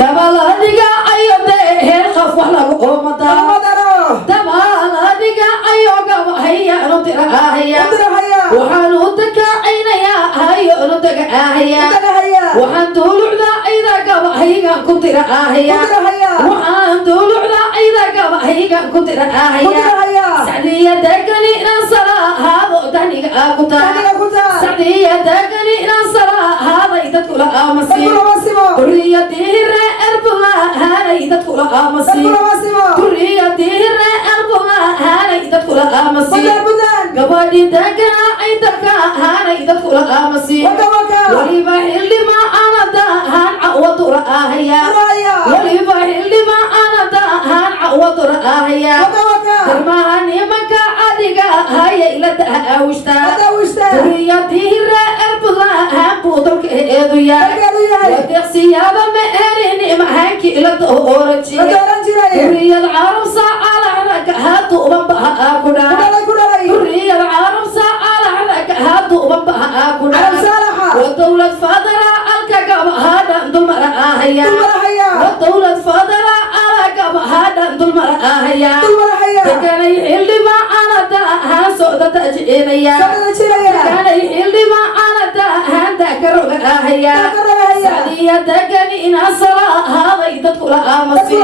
دبلاديga ayode heer qof wax lagu oomada دبلاديga ayoga haya anu tirahaya waxaan u takaacinaya hayo anu tagahaya waxaan dulucda aydaga hayga ku tirahaya waxaan dulucda aydaga hayga ku tirahaya sacdiyada kani nasara hado daniga aguta sacdiyada kani nasara hada idad kula amasi kuriyati erbuga hada idad kula amasi kuriyati erbuga hada idad kula amasi gabadhi dagana aydaka hada idad kula amasi waliba ilma anada han awadura ahya waliba ilma anada han awadura ahya درماني مكا عاديقا هاي إلا داوشتا درياتي رأربلا هابودوك إيدويا ودقسي هذا مأريني محاكي إلا دورتي دريا العربسة على عرق هاتو بمبها آكونا دريا العربسة على عرق هاتو بمبها آكونا ودولة فادرة الكاقب هذا ندل مرآهيا ودولة فادرة الكاقب هذا ندل مرآهيا كان يحل ما أنا تاها سودة تجينيا كان يحل ما أنا تاها ذكر هيا سعدية تكني نصر هذا يدخل أمسي